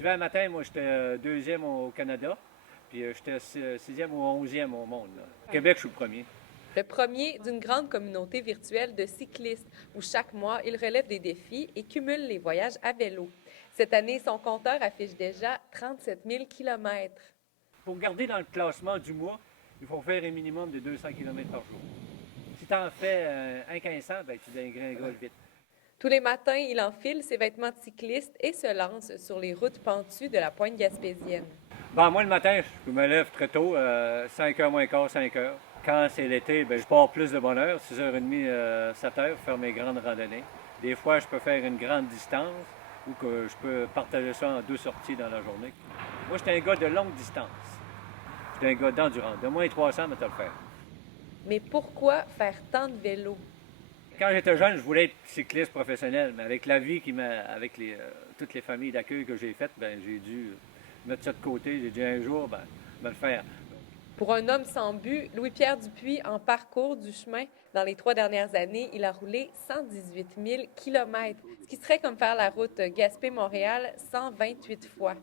L'hiver matin, moi, j'étais deuxième au Canada, puis j'étais sixième ou onzième au monde, là. Au Québec, je suis le premier. Le premier d'une grande communauté virtuelle de cyclistes où chaque mois, il relève des défis et cumule les voyages à vélo. Cette année, son compteur affiche déjà 37 000 kilomètres. Pour garder dans le classement du mois, il faut faire un minimum de 200 km par jour. Si tu en fais un 1500, ben, tu dégringoles vite. Tous les matins, il enfile ses vêtements de cycliste et se lance sur les routes pentues de la pointe gaspésienne. Ben, moi, le matin, je me lève très tôt, 5h moins quart, 5h. Quand c'est l'été, ben, je pars plus de bonne heure, 6h30, 7h, faire mes grandes randonnées. Des fois, je peux faire une grande distance ou que je peux partager ça en deux sorties dans la journée. Moi, j'étais un gars de longue distance. J'étais un gars d'endurance. De moins de 300, mais tu le faire. Mais pourquoi faire tant de vélo? Quand j'étais jeune, je voulais être cycliste professionnel, mais avec la vie avec toutes les familles d'accueil que j'ai faites, ben, j'ai dû mettre ça de côté. J'ai dit un jour, ben, me le faire. Pour un homme sans but, Louis-Pierre Dupuis, en parcours du chemin, dans les 3 dernières années, il a roulé 118 000 kilomètres, ce qui serait comme faire la route Gaspé-Montréal 128 fois.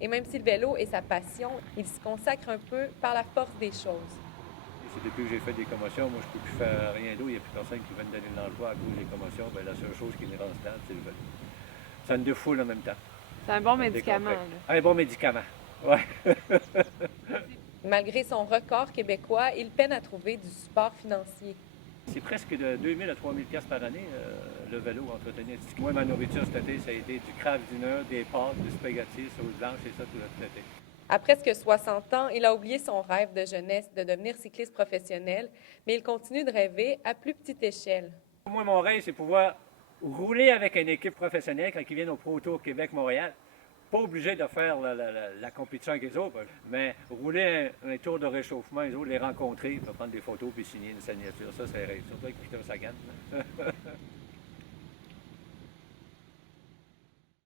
Et même si le vélo est sa passion, il s'y consacre un peu par la force des choses. C'est depuis que j'ai fait des commotions, moi je ne peux plus faire rien d'autre. Il n'y a plus personne qui va me donner de l'emploi à cause des commotions. Ben, la seule chose qui me rend stable, c'est le vélo. Ça me défoule en même temps. C'est un bon Ça me médicament, décompresse. là. Un bon médicament. Ouais. Malgré son record québécois, il peine à trouver du support financier. C'est presque de 2000 à 3000 pièces par année, le vélo entretenu. Moi, ma nourriture cet été, ça a été du craft dinner, des pâtes, du spaghetti, sauce blanche et ça tout l'été. À presque 60 ans, il a oublié son rêve de jeunesse de devenir cycliste professionnel, mais il continue de rêver à plus petite échelle. Moi, mon rêve, c'est pouvoir rouler avec une équipe professionnelle quand ils viennent au Pro Tour Québec-Montréal. Pas obligé de faire la compétition avec les autres, mais rouler un tour de réchauffement, les autres, les rencontrer, puis prendre des photos puis signer une signature. Ça, c'est rêve. Surtout avec Peter Sagan.